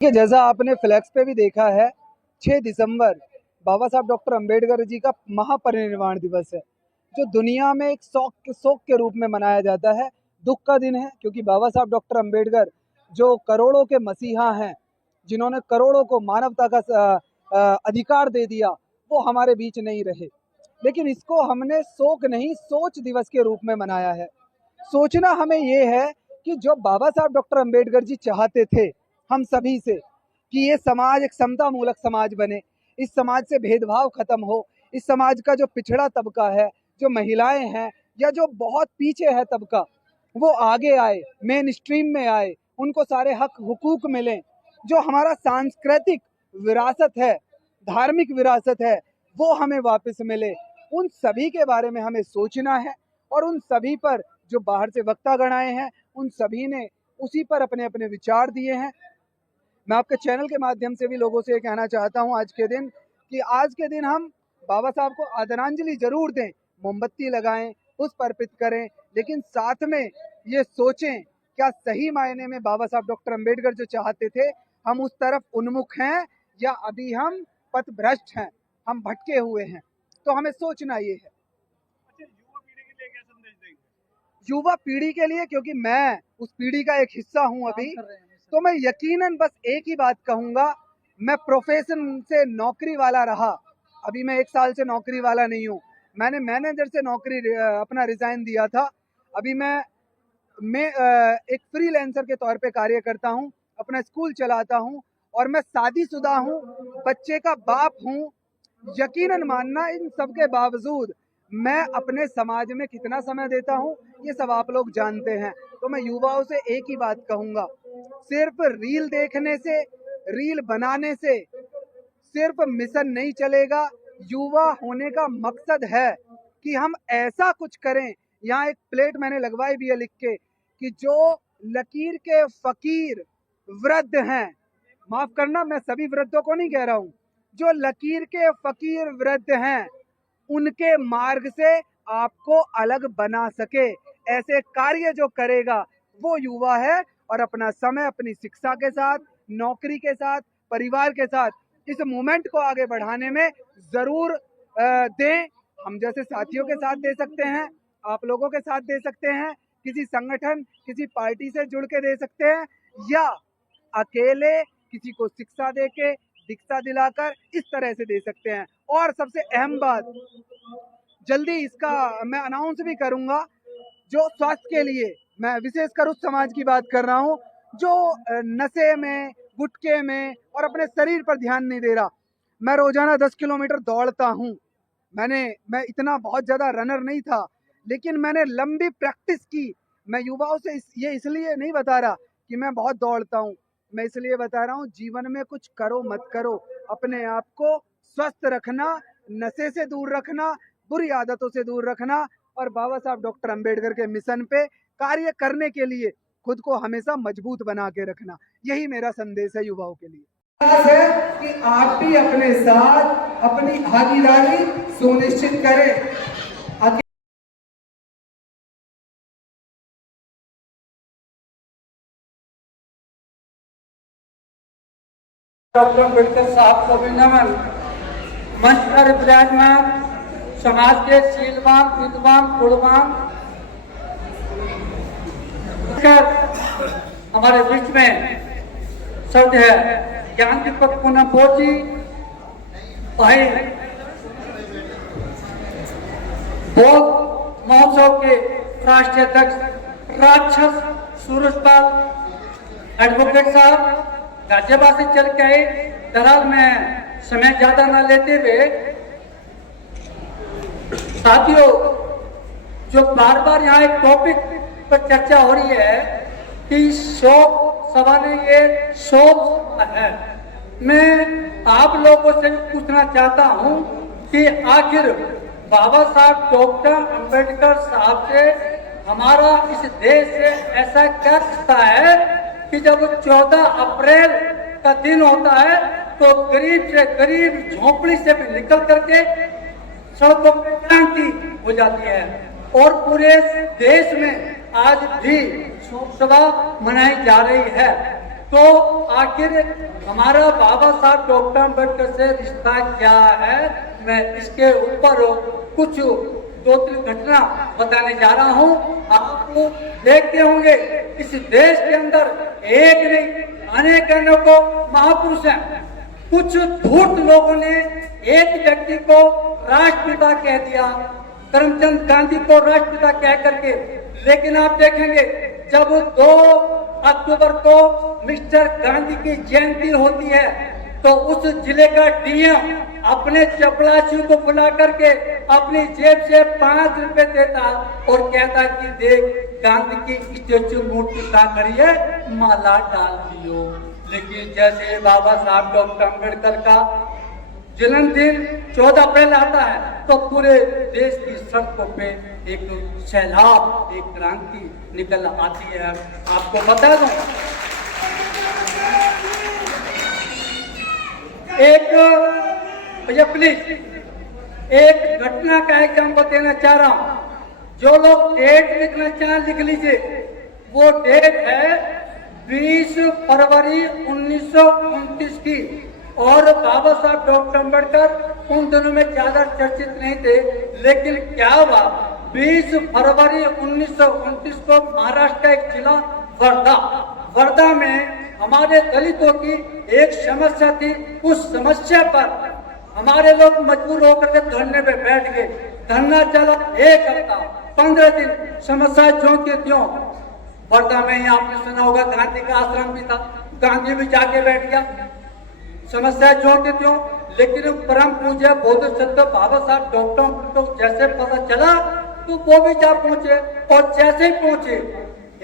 कि जैसा आपने फ्लैक्स पे भी देखा है, 6 दिसंबर बाबा साहब डॉक्टर अंबेडकर जी का महापरिनिर्वाण दिवस है, जो दुनिया में एक शौक के रूप में मनाया जाता है। दुख का दिन है क्योंकि बाबा साहब डॉक्टर अंबेडकर जो करोड़ों के मसीहा हैं, जिन्होंने करोड़ों को मानवता का अधिकार दे दिया, वो हमारे बीच नहीं रहे। लेकिन इसको हमने शोक नहीं, सोच दिवस के रूप में मनाया है। सोचना हमें ये है कि जो बाबा साहब डॉक्टर अंबेडकर जी चाहते थे हम सभी से, कि ये समाज एक समता मूलक समाज बने, इस समाज से भेदभाव खत्म हो, इस समाज का जो पिछड़ा तबका है, जो महिलाएं हैं या जो बहुत पीछे है तबका, वो आगे आए, मेन स्ट्रीम में आए, उनको सारे हक हुकूक मिलें। जो हमारा सांस्कृतिक विरासत है, धार्मिक विरासत है, वो हमें वापस मिले। उन सभी के बारे में हमें सोचना है और उन सभी पर जो बाहर से वक्तागण आए हैं, उन सभी ने उसी पर अपने अपने विचार दिए हैं। मैं आपके चैनल के माध्यम से भी लोगों से ये कहना चाहता हूं आज के दिन, कि आज के दिन हम बाबा साहब को आदरांजलि जरूर दें, मोमबत्ती लगाएं, पुष्प अर्पित करें, लेकिन साथ में ये सोचें क्या सही मायने में बाबा साहब डॉक्टर अंबेडकर जो चाहते थे, हम उस तरफ उन्मुख हैं या अभी हम पथभ्रष्ट हैं, हम भटके हुए हैं। तो हमें सोचना ये है। युवा पीढ़ी के लिए, क्योंकि मैं उस पीढ़ी का एक हिस्सा हूं अभी, तो मैं यकीनन बस एक ही बात कहूंगा, मैं प्रोफेशन से नौकरी वाला रहा, अभी मैं 1 साल से नौकरी वाला नहीं हूं। मैंने मैनेजर से नौकरी अपना रिजाइन दिया था। अभी मैं एक फ्रीलांसर के तौर पे कार्य करता हूं, अपना स्कूल चलाता हूं और मैं शादीशुदा हूं, बच्चे का बाप हूं। यकीनन मानना, इन सब के बावजूद मैं अपने समाज में कितना समय देता हूं, ये सब आप लोग जानते हैं। तो मैं युवाओं से एक ही बात कहूंगा, सिर्फ रील देखने से, रील बनाने से सिर्फ मिशन नहीं चलेगा। युवा होने का मकसद है कि हम ऐसा कुछ करें। यहाँ एक प्लेट मैंने लगवाई भी है लिख के, कि जो लकीर के फकीर वृद्ध हैं, माफ करना मैं सभी वृद्धों को नहीं कह रहा हूँ, जो लकीर के फकीर वृद्ध हैं, उनके मार्ग से आपको अलग बना सके, ऐसे कार्य जो करेगा वो युवा है। और अपना समय अपनी शिक्षा के साथ, नौकरी के साथ, परिवार के साथ इस मूवमेंट को आगे बढ़ाने में जरूर दें। हम जैसे साथियों के साथ दे सकते हैं, आप लोगों के साथ दे सकते हैं, किसी संगठन, किसी पार्टी से जुड़ के दे सकते हैं, या अकेले किसी को शिक्षा दे के, दीक्षा दिलाकर इस तरह से दे सकते हैं। और सबसे अहम बात, जल्दी इसका मैं अनाउंस भी करूंगा, जो स्वास्थ्य के लिए, मैं विशेषकर उस समाज की बात कर रहा हूं जो नशे में, गुटखे में और अपने शरीर पर ध्यान नहीं दे रहा। मैं रोजाना 10 किलोमीटर दौड़ता हूं। मैं इतना बहुत ज्यादा रनर नहीं था, लेकिन मैंने लंबी प्रैक्टिस की। मैं युवाओं से ये इसलिए नहीं बता रहा कि मैं बहुत दौड़ता हूं, मैं इसलिए बता रहा हूं, जीवन में कुछ करो मत करो, अपने आप को स्वस्थ रखना, नशे से दूर रखना, बुरी आदतों से दूर रखना और बाबा साहब डॉक्टर अंबेडकर के मिशन पे कार्य करने के लिए खुद को हमेशा मजबूत बना के रखना, यही मेरा संदेश है युवाओं के लिए। है कि आप भी अपने साथ अपनी भागीदारी सुनिश्चित करें। डॉक्टर अम्बेडकर साहब को भी नमन। मंच पर विराजमान समाज के शीलवान, विद्वान, गुणवान हमारे बीच में शब्द है ज्ञान दीपक पूनम बोजी, भाई बौद्ध महोत्सव के राष्ट्रीय अध्यक्ष राक्षस सूरजपाल एडवोकेट साहब, गाजियाबाद से चल के आए। दरअसल में समय ज्यादा ना लेते हुए साथियों, जो बार बार यहाँ एक टॉपिक पर चर्चा हो रही है कि शोक सभा ने ये शोक है, मैं आप लोगों से पूछना चाहता हूँ कि आखिर बाबा साहब डॉक्टर अंबेडकर साहब से हमारा इस देश से ऐसा क्या रिश्ता है कि जब 14 अप्रैल का दिन होता है तो गरीब से गरीब झोपड़ी से भी निकल करके सड़कों पर क्रांति हो जाती है और पूरे देश में आज भी शोक सभा मनाई जा रही है। तो आखिर हमारा बाबा साहब डॉक्टर अम्बेडकर से रिश्ता क्या है, मैं इसके ऊपर कुछ 2-3 घटना बताने जा रहा हूँ। आप देखते होंगे इस देश के अंदर एक नहीं अनेक अनेकों महापुरुष हैं। कुछ धूर्त लोगों ने एक व्यक्ति को राष्ट्रपिता कह दिया, करमचंद गांधी को राष्ट्रपिता कह करके, लेकिन आप देखेंगे जब 2 अक्टूबर को मिस्टर गांधी की जयंती होती है तो उस जिले का डीएम अपने चपरासी को बुला करके अपनी जेब से 5 रुपए देता और कहता कि देख गांधी की स्टेचू मूर्ति का करिए, माला डाल दियो। लेकिन जैसे बाबा साहब डॉक्टर अम्बेडकर का जन्मदिन 14 अप्रैल आता है तो पूरे देश की सड़कों पे एक सैलाब, एक क्रांति निकल आती है। आपको बता दूं, एक घटना का एग्जाम्पल देना चाह रहा हूं। जो लोग डेट लिखना चाहें लिख लीजिए, वो डेट है 20 फरवरी 1929 की। और बाबा साहब डॉक्टर अम्बेडकर उन दिनों में ज्यादा चर्चित नहीं थे, लेकिन क्या हुआ 20 फरवरी 1929 को महाराष्ट्र का एक जिला वर्धा में हमारे दलितों की एक समस्या थी। उस समस्या पर हमारे लोग मजबूर होकर के धरने पे बैठ गए। धरना चला 1 हफ्ता 15 दिन, समस्या ज्यों की त्यों। वर्धा में आपने सुना होगा गांधी का आश्रम भी था, गांधी भी जाके बैठ गया, समस्या ज्यों की त्यों। लेकिन परम पूज्य बौद्ध सत्य बाबा साहब डॉक्टर को जैसे पता चला तो वो भी जा पहुंचे, और जैसे ही पहुंचे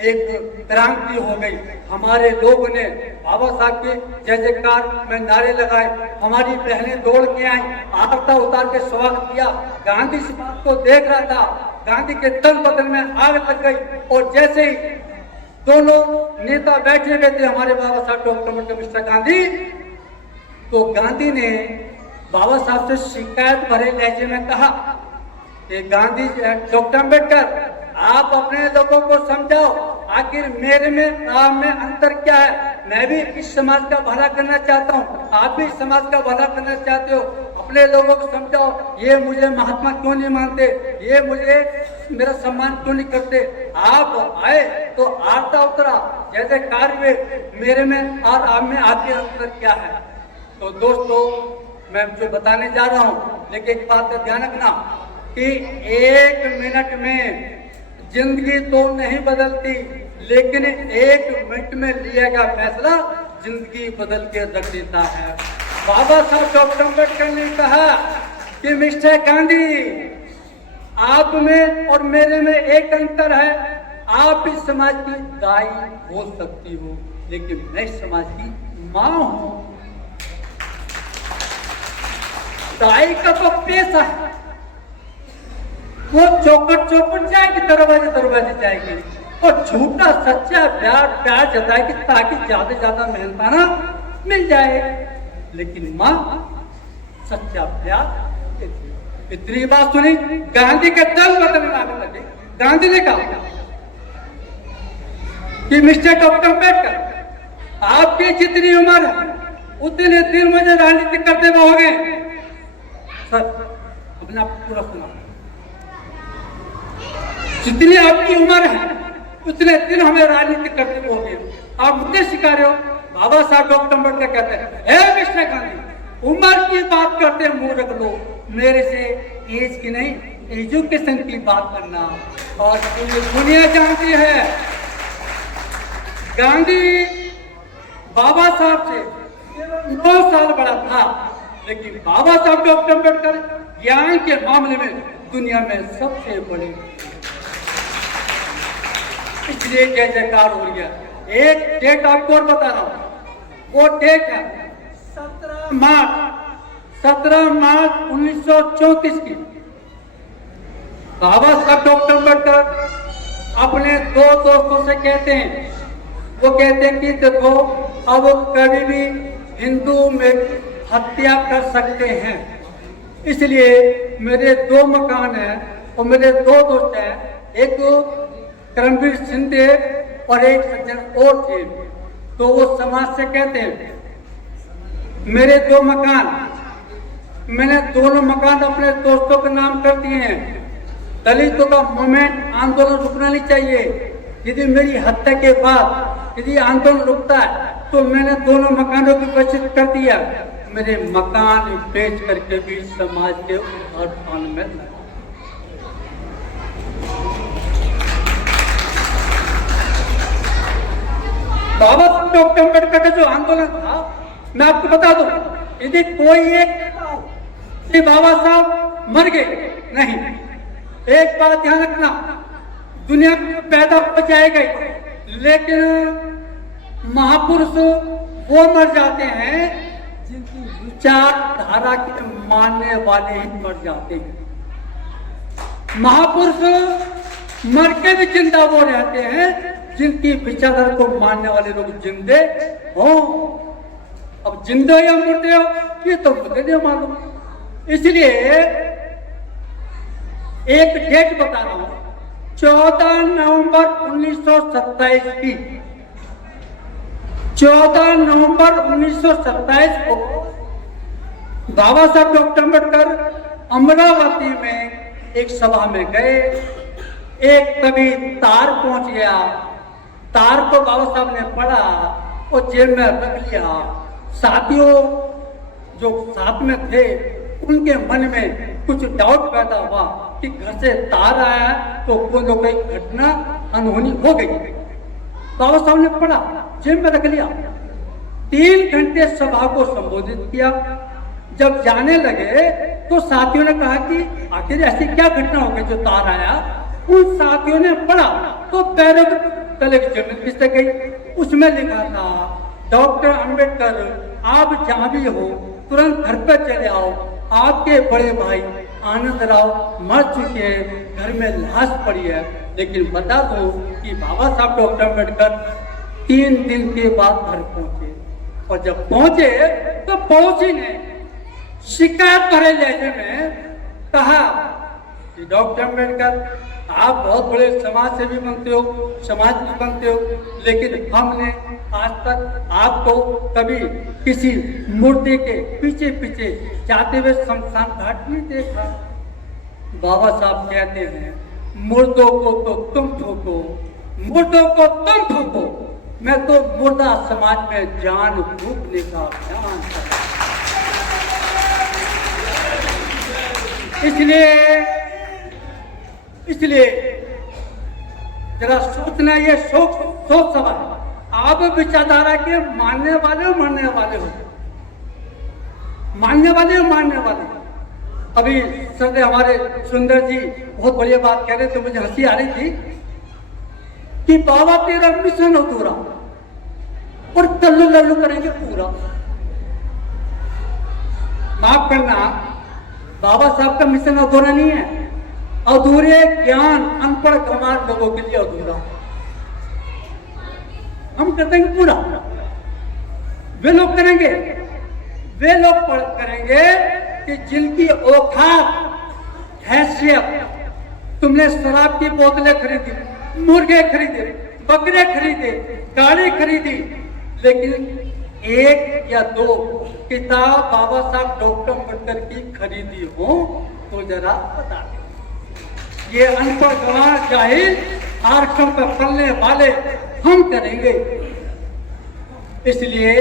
एक क्रांति हो गई। हमारे लोगों ने बाबा साहब के जय जयकार में नारे लगाए, हमारी बहनें दौड़ के आई, आरता उतार के स्वागत किया। गांधी इस बात को देख रहा था, गांधी के तन बदन में आग लग गई। और जैसे ही दोनों नेता बैठे हुए थे, हमारे बाबा साहब डॉक्टर अम्बेडकर मिस्टर गांधी, तो गांधी ने बाबा साहब से शिकायत भरे लहजे में कहा कि गांधी डॉक्टर अम्बेडकर आप अपने लोगों को समझाओ, आखिर मेरे में आप में अंतर क्या है। मैं भी इस समाज का भला करना चाहता हूँ, आप भी इस समाज का भला करना चाहते हो, अपने लोगों को समझाओ। ये मुझे महात्मा क्यों नहीं मानते, ये मुझे मेरा सम्मान क्यों नहीं करते। आप आए तो आरता उतरा, जैसे कार्य मेरे में और आप में आगे अंतर क्या है। तो दोस्तों मैं जो बताने जा रहा हूँ, लेकिन एक बात का ध्यान रखना कि 1 मिनट में जिंदगी तो नहीं बदलती, लेकिन 1 मिनट में लिया गया फैसला जिंदगी बदल के रख देता है। बाबा साहब डॉक्टर अम्बेडकर ने कहा कि मिस्टर गांधी, आप में और मेरे में एक अंतर है, आप इस समाज की दाई हो सकती हो, लेकिन मैं इस समाज की मां हूं। दाई का तो पेशा है, वो चौकट जाएगी, दरवाजे जाएगी, और झूठा सच्चा प्यार जताएगी ताकि ज्यादा ज्यादा मेहनताना मिल जाए। लेकिन मां सच्चा प्यार, इतनी बात सुनी गांधी के दल बदल में आने लगे। गांधी ने कहा कि मिस्टर डॉक्टर अम्बेडकर, आपकी जितनी उम्र है उतने दिन मुझे राजनीति करते हुए हो गए। सर अपने आप पूरा सुना, जितनी आपकी उम्र है उतने दिन हमें राजनीति करते हो गए। आप मुझे सिखा रहे हो। बाबा साहब डॉक्टर अम्बेडकर कहते हैं, मिस्टर गांधी, उम्र की बात करते मूर्ख लोग, मेरे से एज की नहीं एजुकेशन की बात करना। और दुनिया जानती है गांधी बाबा साहब से 9 साल बड़ा था, लेकिन बाबा साहब डॉक्टर अम्बेडकर ज्ञान के मामले में दुनिया में सबसे बड़े, इसलिए जय जयकार हो गया। एक डेट आपको और बता रहा हूं, वो डेट है 17 मार्च 1934 की। बाबा साहब डॉक्टर अम्बेडकर अपने 2 दोस्तों से कहते हैं, वो कहते हैं कि देखो अब कभी भी हिंदू में हत्या कर सकते हैं, इसलिए मेरे 2 मकान हैं और मेरे 2 दोस्त हैं, एक करमवीर सिंह और एक सज्जन और थे। तो वो समाज से कहते हैं मेरे 2 मकान, मैंने दोनों मकान अपने दोस्तों के नाम कर दिए हैं। दलितों का मूवमेंट आंदोलन रुकना नहीं चाहिए। यदि मेरी हत्या के बाद यदि आंदोलन रुकता है तो मैंने दोनों मकानों की बचत कर दिया। मेरे मकान बेच करके भी समाज के उत्थान में लगा। बाबा साहब डॉक्टर अम्बेडकर का जो आंदोलन था, मैं आपको बता दूं, यदि कोई एक कि बाबा साहब मर गए, नहीं, एक बात ध्यान रखना, दुनिया पैदा हो जाएगा, लेकिन महापुरुष वो मर जाते हैं जिनकी विचारधारा के मानने वाले ही मर जाते हैं। महापुरुष मर के भी जिंदा वो रहते हैं जिनकी विचारधारा को मानने वाले लोग जिंदे हो। अब जिंदे हो या मुर्दे हो ये तो मुझे नहीं मालूम। इसलिए एक डेट बता रहा हूं, 14 नवंबर 1927 की, 14 नवंबर 1927 को बाबा साहब डॉक्टर अम्बेडकर अमरावती में एक सभा में गए। एक कभी तार पहुंच गया, तार को बाबा साहब ने पढ़ा और जेब में रख लिया। साथियों जो साथ में थे उनके मन में कुछ डाउट पैदा हुआ कि घर से तार आया तो कोई न कोई घटना अनहोनी हो गई। बाबा साहब ने पढ़ा, जेब में रख लिया। 3 घंटे सभा को संबोधित किया। जब जाने लगे तो साथियों ने कहा कि आखिर ऐसी क्या घटना हो गई जो तार आया। उन साथियों ने पढ़ा तो पैरों तले की जमीन खिसक गई। उसमें लिखा था, डॉक्टर अम्बेडकर आप जहां भी हो तुरंत घर पर चले आओ, आपके बड़े भाई आनंद राव मर चुके हैं, घर में लाश पड़ी है। लेकिन बता दो कि बाबा साहब डॉक्टर अम्बेडकर 3 दिन के बाद घर पहुंचे, और जब पहुंचे तो पड़ोसी ने शिकायत भरे लहजे में कहा कि डॉक्टर अम्बेडकर आप बहुत बड़े समाज सेवी बनते हो, समाज भी बनते हो, लेकिन हमने आज तक आपको कभी किसी मूर्ति के पीछे पीछे जाते हुए शमशान घाट नहीं देखा। बाबा साहब कहते हैं, मुर्दों को तो तुम ठोको, मुर्दों को तुम ठोको, मैं तो मुर्दा समाज में जान फूंकने का अभियान कर। इसलिए जरा सोचना, ये सोच सवाल, आप विचारधारा के मानने वाले हो, मानने वाले हो, मानने वाले हो, मानने वाले। अभी सर हमारे सुंदर जी बहुत बढ़िया बात कह रहे थे, मुझे हंसी आ रही थी कि बाबा तेरा मिशन अधूरा और तल्लू लल्लू करेंगे पूरा। माफ करना, बाबा साहब का मिशन अधूरा नहीं है, अधूरे ज्ञान अनपढ़ गंवार लोगों के लिए अधूरा। हम कर देंगे पूरा, वे लोग करेंगे, वे लोग करेंगे कि जिनकी औकात हैसियत, तुमने शराब की बोतलें खरीदी, मुर्गे खरीदे, बकरे खरीदे, गाड़ी खरीदी, लेकिन 1 या 2 किताब बाबा साहब डॉक्टर अम्बेडकर की खरीदी हो तो जरा बता दें। ये अनपढ़ गंवार जाहिल आरक्षण पर पलने वाले हम करेंगे। इसलिए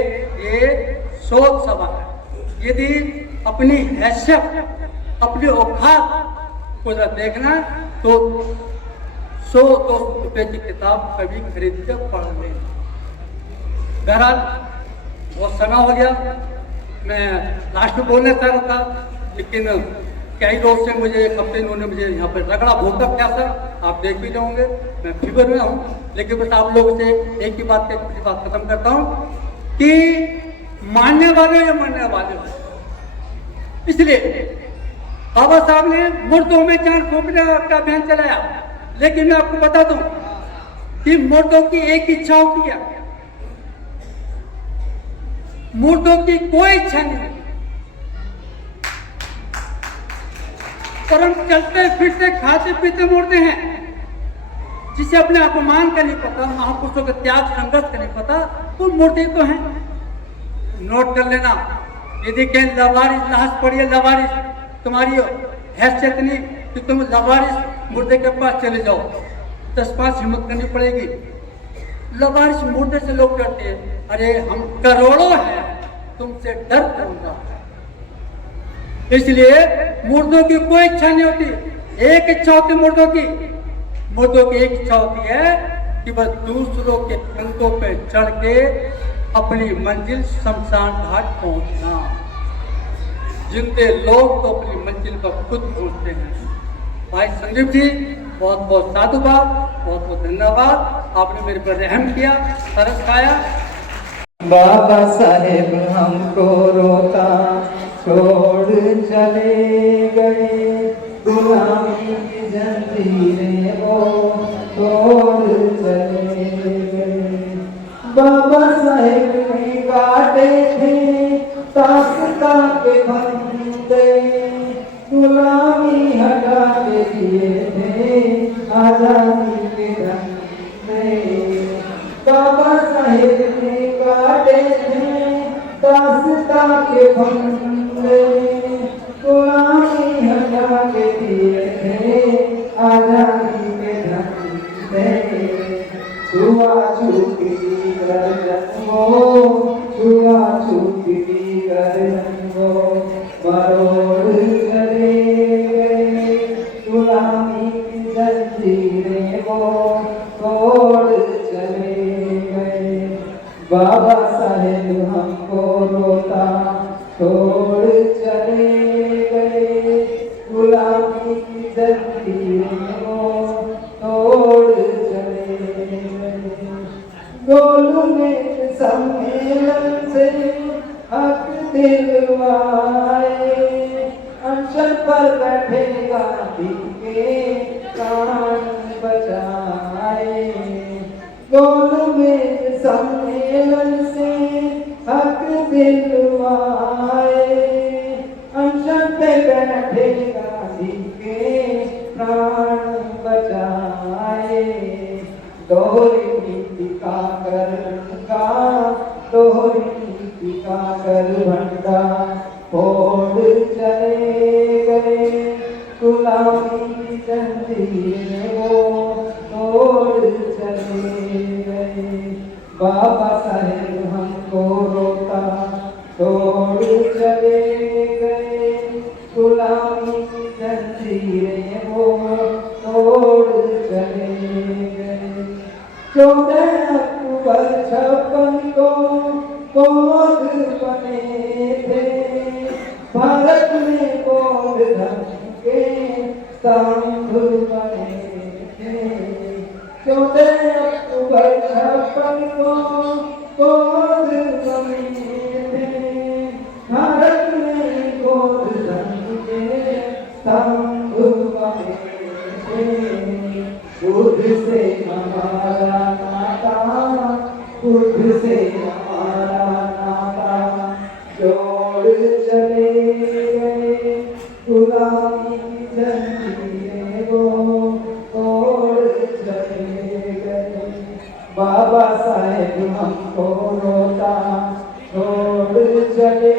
ये सोच सवाल है। यदि अपनी हैसियत, अपनी औकात को जरा देखना तो 100-200 रुपए की किताब कभी खरीद कर पढ़ लें। बहरहाल बहुत समय हो गया, मैं लास्ट में बोलना चाह रहा था, लेकिन कई रोज से मुझे 1 हफ्ते इन्होंने मुझे यहाँ पर रगड़ा भूखा क्या सर, आप देख भी जाओगे, मैं फीवर में हूँ। लेकिन बस आप लोगों से एक ही बात खत्म करता हूँ कि मानने वाले या मानने वाले हो। इसलिए बाबा साहब ने मुर्दों में जान फूंकने का अभियान चलाया, लेकिन मैं आपको बता दूं कि मुर्दों की एक इच्छा होती है, मुर्दों की कोई इच्छा नहीं, और हम चलते फिरते खाते पीते मुर्दे हैं। जिसे अपने अपमान का नहीं पता, महापुरुषों के त्याग संघर्ष का नहीं पता, वो मुर्दे तो हैं। नोट कर लेना, यदि कहीं लवारिस लाश पड़ी है, लवारिस तुम्हारी हैसियत नहीं कि तुम लवारिस मुर्दे के पास चले जाओ, 10-5 हिम्मत करनी पड़ेगी। लवारिस मुर्दे से लोग डरते हैं, अरे हम करोड़ों हैं, तुमसे डर कौन रहा है। इसलिए मुर्दों की कोई इच्छा नहीं होती, एक इच्छा होती मुर्दों की एक इच्छा होती है कि बस दूसरों के कंधों पे चढ़ के अपनी मंजिल शमशान घाट पहुंचना। जिंदे लोग तो अपनी मंजिल पर खुद पहुंचते हैं। भाई संदीप जी, बहुत बहुत साधुवाद, बहुत बहुत धन्यवाद, आपने मेरे पर रहम किया, तरस खाया। बाबा साहेब हमको रोता छोड़ चले गए, गुलामी की जंजीरें वो तोड़ चले गए। बाबा साहेब ने काटे थे ताकता के फंदे, गुलामी हटा के दिए थे आजादी के धंधे। बाबा साहेब ने काटे थे दासता के फंदे, गुलामी हटा के दिए थे आजादी के धंधे। छुआ छुपी गर्दन वो, छुआ छुपी गर्दन वो मरोड़ चले गए, गुलामी की जंजीरें वो तोड़ चले गए। बाबा साहेब हमको रोता छोड़ चले गए, गुलामी की जंजीरें वो तोड़ चले गए। गोलू में सम्मेलन से हक दिलवाए, अनशन पर बैठे गांधी के प्राण बचाए। गोलू में सम्मेलन से हक दिलवाए, अनशन पे बैठे गांधी के प्राण बचाए। दोहरी नीति का कर भंडा, दोहरी नीति का कर भंडा फोड़ चले गए, गुलामी की जंजीरें वो तोड़ चले गए। बाबा साहेब हमको रोता तोड़ चले गए, गुलामी की जंजीरें वो तोड़ चले गए। 14 अक्टूबर 56 को बौद्ध बने थे, भारत में बौद्ध धर्म के स्तंभ बने थे। 14 अक्टूबर 56 को बौद्ध बने थे, भारत में बौद्ध धर्म के स्तंभ बने थे। बुद्ध से हमारा नाता, बुद्ध से हमारा नाता जोड़ चले गए, गुलामी की जंजीरें वो तोड़ चले गए। बाबा साहेब हमको रोता छोड़ चले